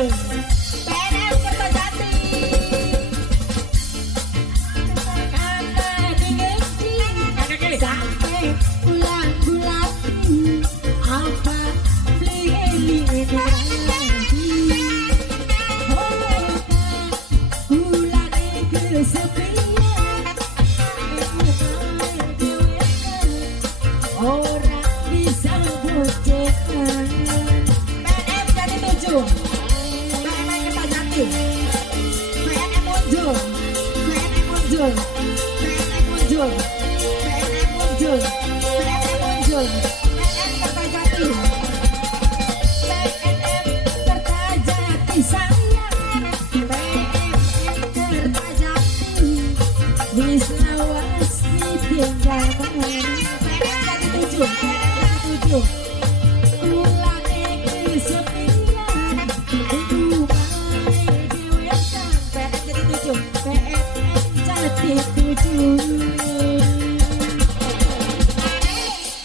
PNM Kertajati. Sampai bulan-bulan apa beli ini bulan kesepian orang bisa bocehan. PNM jadi 7 PNM Kertajati. PNM muncul PNM muncul PNM muncul PNM muncul PNM muncul PNM Kertajati. PNM Kertajati sayang. PNM Kertajati wis lawas ditinggal. PNM jadi 7 PNM jadi 7 ulane kesepian rumane dhewean. PNM jadi 7 PNM jadi 7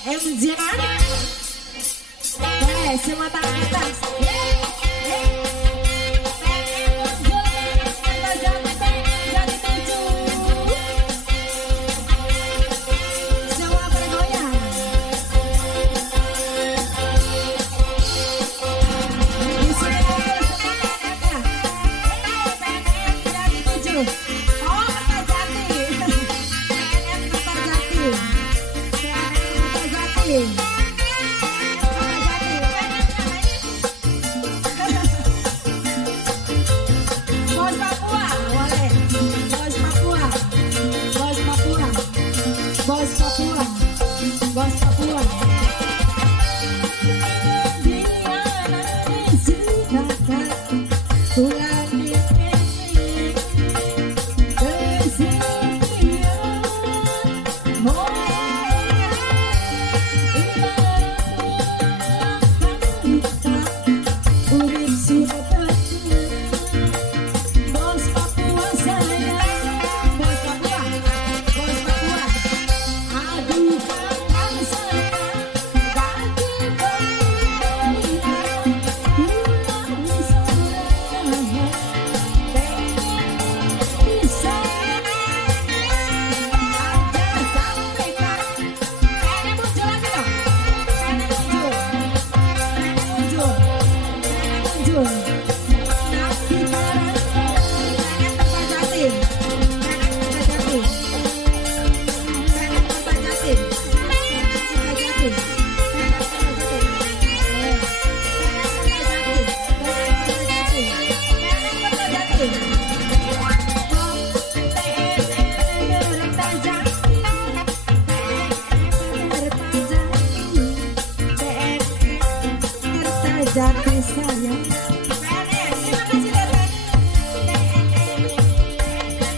MJ-an. Semua tangan atas. PNM muncul PNM Kertajati. PNM jadi 7 semua bergoyang. Di sini semua PNM-nya. PNM jadi 7 oh Kertajati. PNM Kertajati. PNM Kertajati. Bos Papua, boleh. Bos Papua, Bos Papua, Bos Papua, Bos Papua. Dia nanti sudah pulang di sini kesepian. Urip sudah batu. Bos Papua sayang. Bos Papua, Bos Papua. Aduh kakak sayang. Bagi pemilihan pulang Surabaya. Pengen bisa aja sampaikan. PNM muncul lagi dong. PNM muncul. PNM muncul. PNM muncul. Nasi bareng. PNM Kertajati. PNM Kertajati. PNM Kertajati. PNM Kertajati. PNM Kertajati. PNM Kertajati. PNM Kertajati. Kertajati sayang. PNM, terima kasih Dede.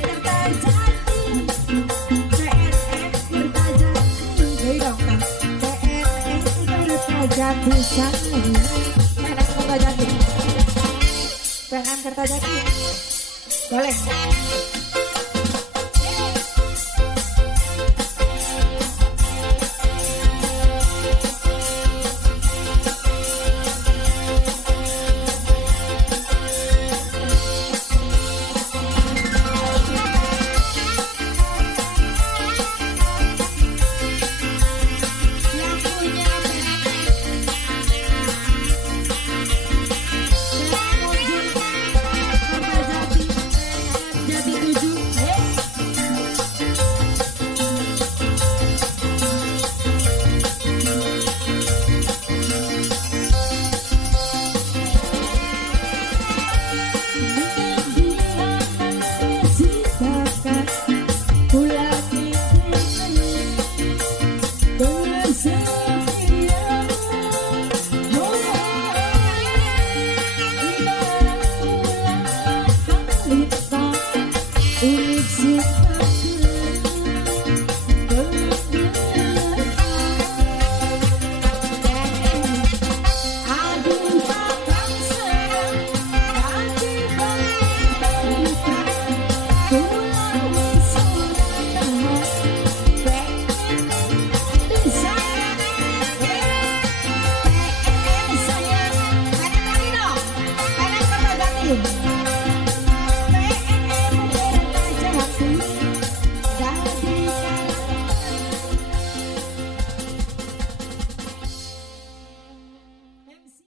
Kertajati. PNM Kertajati. Jadi dong kan. PNM Kertajati sayang. PNM Kertajati. PNM Kertajati. Boleh. Yang punya PNM